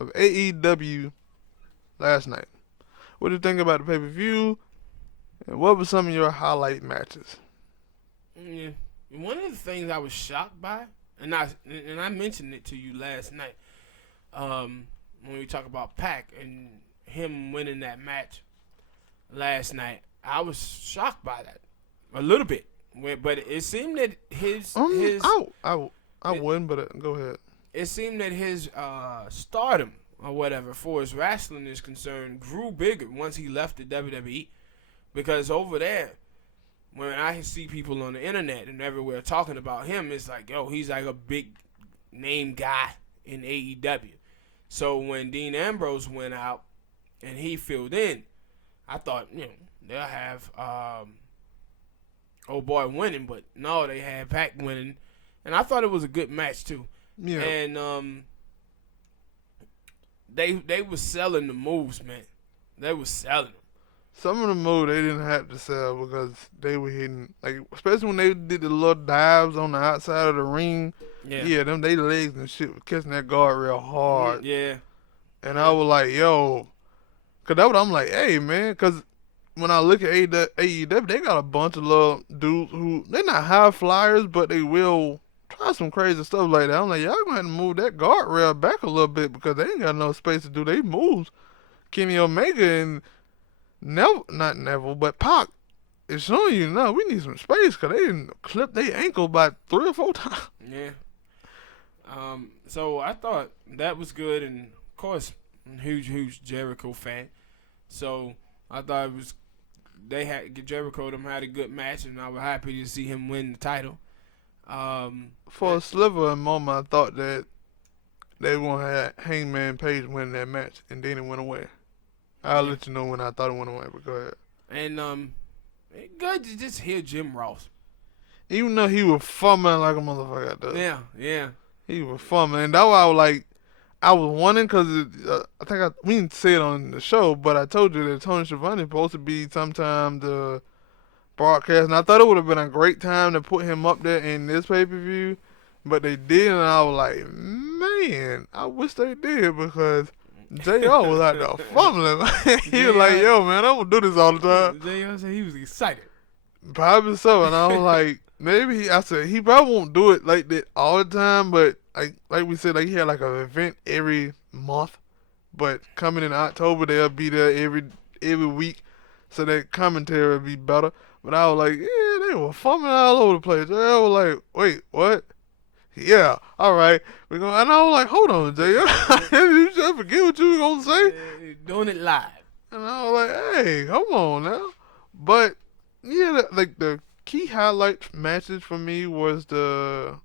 of AEW last night. What do you think about the pay-per-view? And what were some of your highlight matches? Yeah. One of the things I was shocked by, and I mentioned it to you last night, when we talk about Pac and him winning that match last night, I was shocked by that a little bit. But it seemed that his I wouldn't, but go ahead. it seemed that his stardom or whatever for his wrestling is concerned grew bigger once he left the WWE, because over there, when I see people on the internet and everywhere talking about him, it's like, yo, he's like a big name guy in AEW. So when Dean Ambrose went out and he filled in, I thought, they'll have old boy winning, but no, they had Pac winning, and I thought it was a good match too. Yeah. And they was selling the moves, man. They was selling them. Some of the moves they didn't have to sell because they were hitting, like, especially when they did the little dives on the outside of the ring. Yeah, they legs and shit was catching that guard real hard. Yeah. And I was like, yo, because that's what I'm like, hey, man, because when I look at AEW, they got a bunch of little dudes who, they're not high flyers, but they will try some crazy stuff like that. I'm like, y'all going to have to move that guardrail back a little bit because they ain't got no space to do their moves. Kenny Omega and not Neville, but Pac is showing you, no, we need some space because they didn't clip their ankle by 3 or 4 times. Yeah. So I thought that was good, and of course, I'm a huge Jericho fan. So I thought it was Jericho them had a good match, and I was happy to see him win the title. For a sliver of a moment, I thought that they were going to have Hangman Page win that match, and then it went away. I'll let you know when I thought it went away, but go ahead. And good to just hear Jim Ross. Even though he was fumbling like a motherfucker. Yeah. He was fumbling, and that's why I was wondering because I think we didn't say it on the show, but I told you that Tony Schiavone is supposed to be sometime the broadcast, and I thought it would have been a great time to put him up there in this pay-per-view, but they did, and I was like, man, I wish they did because JR was out there fumbling. He was like, yo, man, I don't do this all the time. JR said he was excited. Probably so, and I was like, I said he probably won't do it like that all the time, but like we said, like he had like an event every month, but coming in October they'll be there every week, so that commentary will be better. But I was like, yeah, they were fumbling all over the place. I was like, wait, what? Yeah, all right, and I was like, hold on, JR, you just forget what you were gonna say? You're doing it live. And I was like, hey, come on now. But yeah, like the key highlight matches for me was the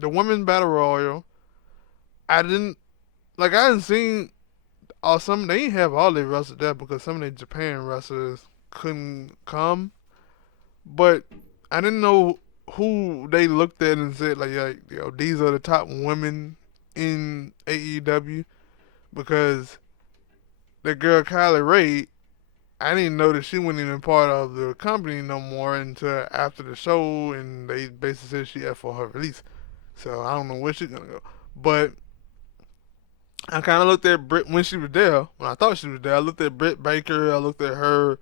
women's battle royal. I didn't seen they didn't have all their wrestlers there because some of the Japan wrestlers couldn't come. But I didn't know who they looked at and said like, these are the top women in AEW, because the girl Kylie Ray, I didn't know that she wasn't even part of the company no more until after the show, and they basically said she had for her release. So I don't know where she's gonna go. But I kind of looked at Britt when she was there. When I thought she was there, I looked at Britt Baker. I looked at her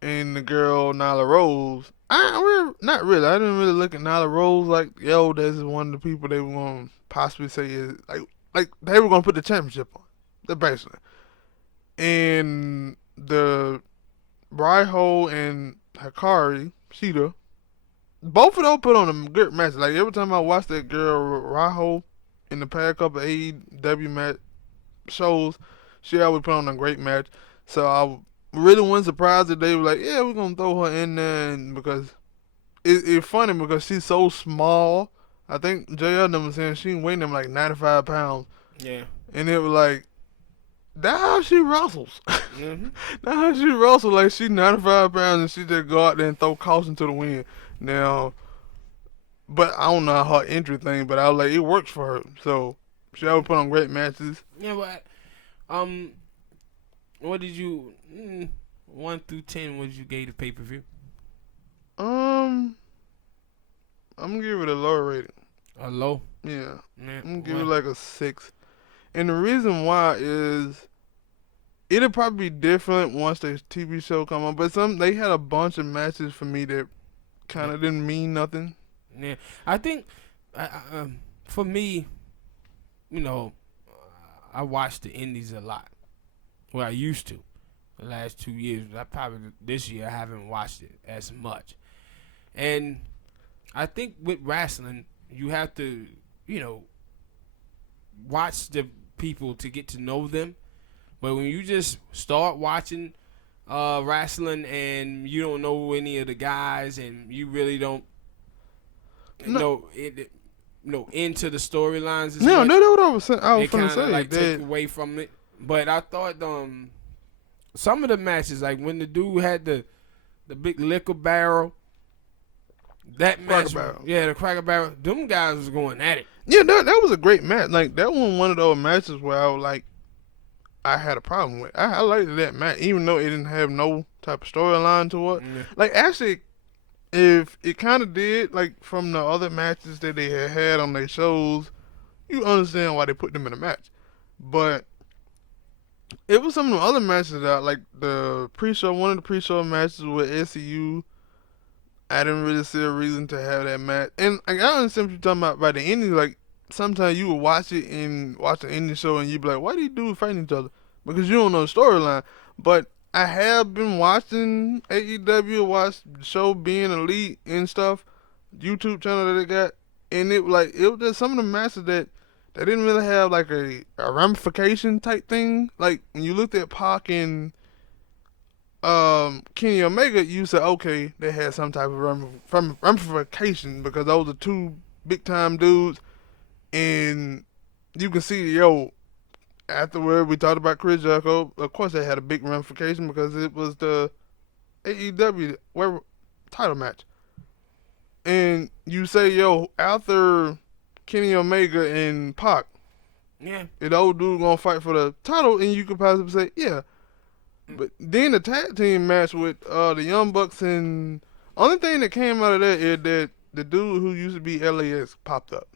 and the girl Nyla Rose. Not really. I didn't really look at Nyla Rose like, yo, this is one of the people they were gonna possibly say is like they were gonna put the championship on. The basically. And the Riho and Hikari Shida, both of them put on a good match. Like every time I watch that girl Riho in the past couple of AEW match shows, she always put on a great match. So I really wasn't surprised that they were like, yeah, we're gonna throw her in there, and because it's funny because she's so small. I think JR was saying she weighing them like 95 pounds. Yeah. And it was like, that's how she wrestles. Mm-hmm. That's how she wrestles. Like, she 95 pounds and she just go out there and throw caution to the wind. Now, but I don't know her entry thing, but I was like, it works for her. So, she always put on great matches. Yeah, but, what did you, 1 through 10, what did you give the pay-per-view? I'm going to give it a lower rating. A low? Yeah. Man, I'm going to give it like a 6. And the reason why is it'll probably be different once the TV show come on. But they had a bunch of matches for me that Yeah, kind of didn't mean nothing. yeah. I think, for me, you know, I watch the indies a lot. Well, I used to. The last 2 years, I probably this year I haven't watched it as much. And I think with wrestling, you have to, you know, watch the people to get to know them. But when you just start watching wrestling and you don't know any of the guys and you really don't No, know into the storylines as no, much, that's what I was saying. I was it gonna kind of say like take that. away from it. But I thought some of the matches, like when the dude had the big liquor barrel, that Cracker match, Barrel. yeah, the cracker barrel, them guys was going at it. Yeah, that was a great match. Like that one of those matches where I was like, I had a problem with. I liked that match, even though it didn't have no type of storyline to it. Yeah. Like actually, if it kind of did, like from the other matches that they had on their shows, you understand why they put them in a match. But it was some of the other matches that, like the pre-show, one of the pre-show matches with SCU. I didn't really see a reason to have that match. And like, I understand what you're talking about by the ending. Like sometimes you would watch it and watch the ending show and you'd be like, why do you do fighting each other? Because you don't know the storyline. But I have been watching AEW, watch the show Being Elite and stuff, YouTube channel that they got, and it was just some of the matches that they didn't really have like a ramification type thing. Like when you looked at Pac and Kenny Omega, you said okay, they had some type of ramification because those are two big time dudes, and you can see afterward we talked about Chris Jericho. Of course, they had a big ramification because it was the AEW title match, and you say after Kenny Omega and Pac, Yeah. the old dude gonna fight for the title, and you could possibly say yeah. But then the tag team match with the Young Bucks, and only thing that came out of that is that the dude who used to be LAX popped up.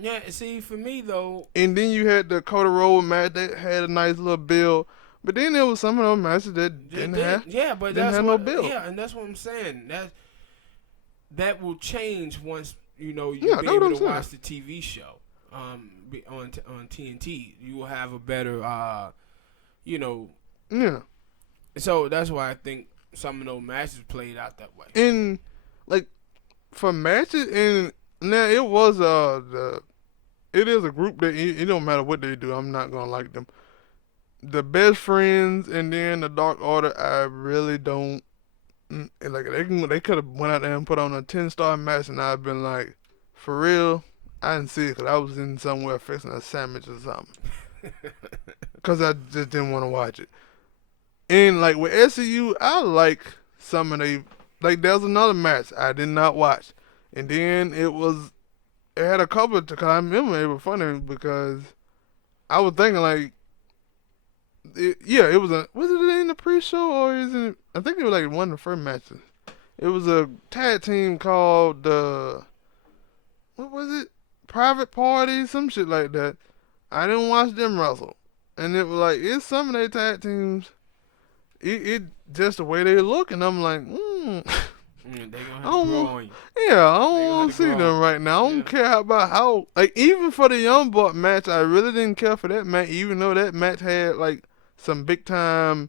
Yeah, see, for me though, And then you had the Cody Rhodes match that had a nice little build. But then there was some of those matches that yeah, but didn't that's have no what, build. yeah, and that's what I'm saying. That will change once you Yeah, be that's what able I'm to saying. watch the TV show, on TNT. You will have a better, you know. Yeah. So that's why I think some of those matches played out that way. And like for matches, and now it was it is a group that it don't matter what they do, I'm not gonna like them. The Best Friends and then the Dark Order, I really don't. Like they could have went out there and put on a 10-star match, and I've been like, for real, I didn't see it because I was in somewhere fixing a sandwich or something. Because I just didn't want to watch it. And like with SCU, I like some of they like. There's another match I did not watch, and then it had a couple of. Cause I remember it was funny because I was thinking like it was it in the pre-show or is it? I think it was like one of the first matches. It was a tag team called what was it? Private Party, some shit like that. I didn't watch them wrestle, and it was like it's some of their tag teams. It just the way they look, and I'm like, They gonna I have to don't grow want, on you. yeah, I They don't gonna want have to to see grow them on. right now. I don't Yeah. care about how, like, even for the Young Buck match, I really didn't care for that match, even though that match had like some big time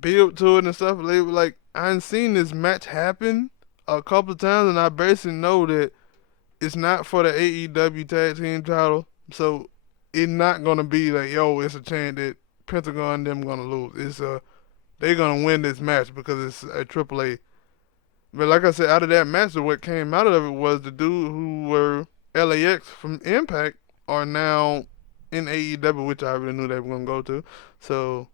build to it and stuff. They were like, I ain't seen this match happen a couple of times, and I basically know that it's not for the AEW tag team title, so it's not gonna be like, it's a chance that Pentagon and them gonna lose. It's they gonna win this match because it's a AAA. But like I said, out of that match, what came out of it was the dude who were LAX from Impact are now in AEW, which I already knew they were gonna go to. So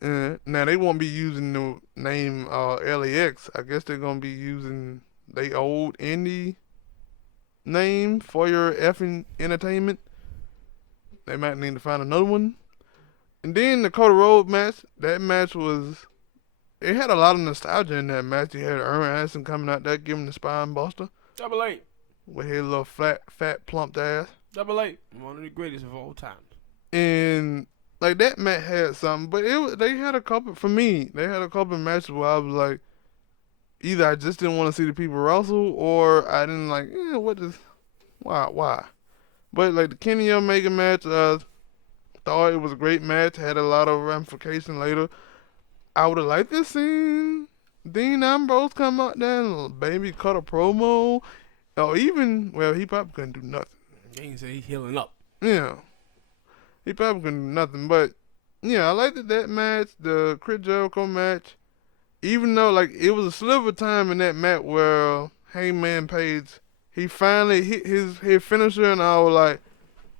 now they won't be using the name LAX. I guess they're gonna be using they old indie name for your effing entertainment. They might need to find another one. And then the Cody Rhodes match, that match was it had a lot of nostalgia in that match. You had Erwin Anderson coming out there giving the spine buster Double A. with his little fat, plumped ass. Double A. One of the greatest of all time. and like that match had something, but they had a couple for me. They had a couple of matches where I was like, either I just didn't want to see the people wrestle, or I didn't like, what is why? But like the Kenny Omega match, thought it was a great match. Had a lot of ramification later. I would have liked to see Dean Ambrose come out there and maybe cut a promo, or even he probably couldn't do nothing. James said he's healing up. Yeah, he probably couldn't do nothing. But yeah, I liked that match, the Chris Jericho match. Even though like it was a sliver time in that match where Hangman Page he finally hit his finisher, and I was like,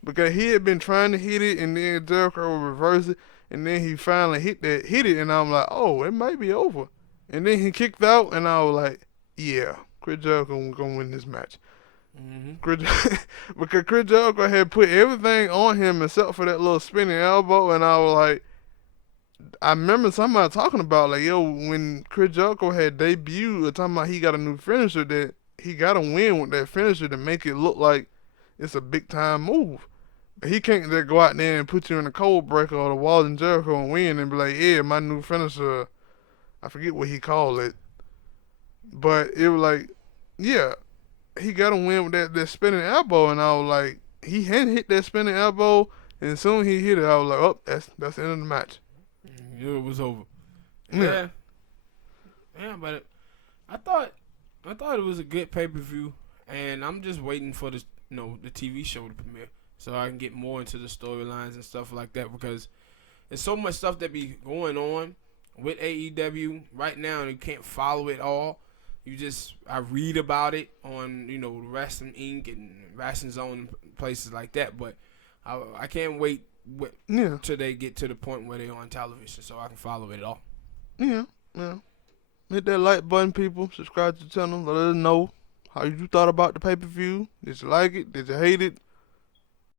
because he had been trying to hit it, and then Jericho would reverse it, and then he finally hit it, and I'm like, oh, it might be over. And then he kicked out, and I was like, yeah, Chris Jericho gonna win this match. Mm-hmm. Because Chris Jericho had put everything on him except for that little spinning elbow, and I was like, I remember somebody talking about like, yo, when Chris Jericho had debuted, talking about he got a new finisher that he got to win with that finisher to make it look like it's a big time move. He can't just go out there and put you in a cold breaker or the Walls and Jericho and win and be like, yeah, my new finisher. I forget what he called it, but it was like, yeah, he got to win with that spinning elbow, and I was like, he hadn't hit that spinning elbow, and as soon as he hit it, I was like, oh, that's the end of the match. You knew it was over. Yeah. Yeah, but I thought it was a good pay per view, and I'm just waiting for the TV show to premiere so I can get more into the storylines and stuff like that, because there's so much stuff that be going on with AEW right now, and you can't follow it all. I read about it on Wrestling Inc. and Wrestling Zone and places like that, but I can't wait till they get to the point where they're on television so I can follow it all. Yeah. Hit that like button, people. Subscribe to the channel. Let us know how you thought about the pay-per-view. Did you like it? Did you hate it?